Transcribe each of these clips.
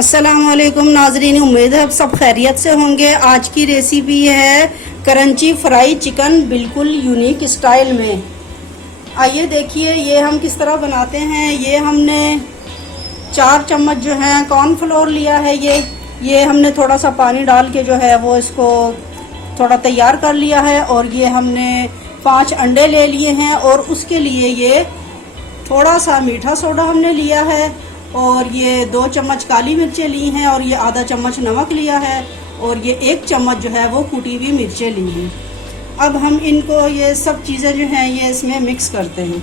अस्सलामुअलैकुम नाजरीन, उम्मीद है आप सब खैरियत से होंगे। आज की रेसिपी है करंची फ्राई चिकन, बिल्कुल यूनिक स्टाइल में। आइए देखिए ये हम किस तरह बनाते हैं। ये हमने 4 चम्मच जो है कॉर्नफ्लोर लिया है। ये हमने थोड़ा सा पानी डाल के जो है वो इसको थोड़ा तैयार कर लिया है। और ये हमने 5 अंडे ले लिए हैं। और उसके लिए ये थोड़ा सा मीठा सोडा हमने लिया है। और ये 2 चम्मच काली मिर्चें ली हैं। और ये आधा चम्मच नमक लिया है। और ये 1 चम्मच जो है वो कुटी हुई मिर्चें ली हैं। अब हम इनको ये सब चीज़ें जो हैं ये इसमें मिक्स करते हैं।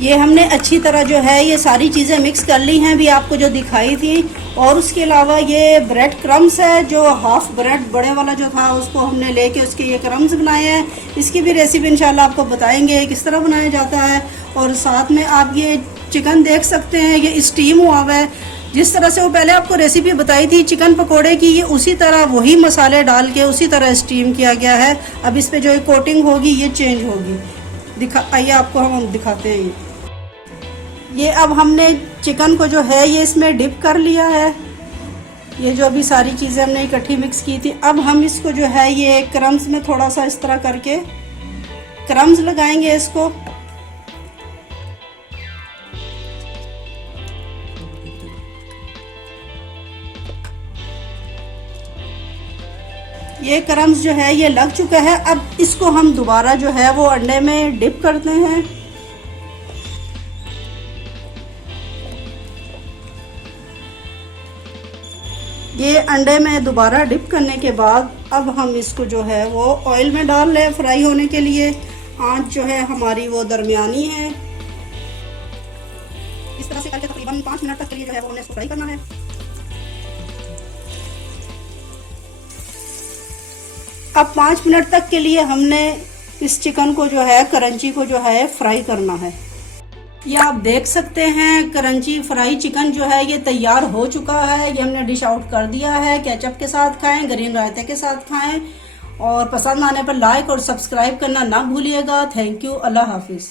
ये हमने अच्छी तरह जो है ये सारी चीज़ें मिक्स कर ली हैं, भी आपको जो दिखाई थी। और उसके अलावा ये ब्रेड क्रम्स है, जो हाफ ब्रेड बड़े वाला जो था उसको हमने लेके उसके ये क्रम्स बनाए हैं। इसकी भी रेसिपी इंशाल्लाह आपको बताएंगे किस तरह बनाया जाता है। और साथ में आप ये चिकन देख सकते हैं, ये स्टीम हुआ हुआ है। जिस तरह से वो पहले आपको रेसिपी बताई थी चिकन पकोड़े की, ये उसी तरह वही मसाले डाल के उसी तरह स्टीम किया गया है। अब इस पर जो कोटिंग होगी ये चेंज होगी। आइए आपको हम दिखाते हैं। ये अब हमने चिकन को जो है ये इसमें डिप कर लिया है। ये जो अभी सारी चीज़ें हमने इकट्ठी मिक्स की थी, अब हम इसको जो है ये क्रम्स में थोड़ा सा इस तरह करके क्रम्स लगाएंगे इसको। ये क्रम्स जो है ये लग चुका है। अब इसको हम दोबारा जो है वो अंडे में डिप करते हैं। ये अंडे में दोबारा डिप करने के बाद अब हम इसको जो है वो ऑयल में डाल लें फ्राई होने के लिए। आंच जो है हमारी वो दरमियानी है। इस तरह से करके तकरीबन 5 मिनट तक के लिए जो है वो हमने इसको फ्राई करना है। अब 5 मिनट तक के लिए हमने इस चिकन को जो है करंची को जो है फ्राई करना है। ये आप देख सकते हैं करंची फ्राई चिकन जो है ये तैयार हो चुका है। ये हमने डिश आउट कर दिया है। केचप के साथ खाएं, ग्रीन रायते के साथ खाएं। और पसंद आने पर लाइक और सब्सक्राइब करना ना भूलिएगा। Thank you. अल्लाह हाफिज़।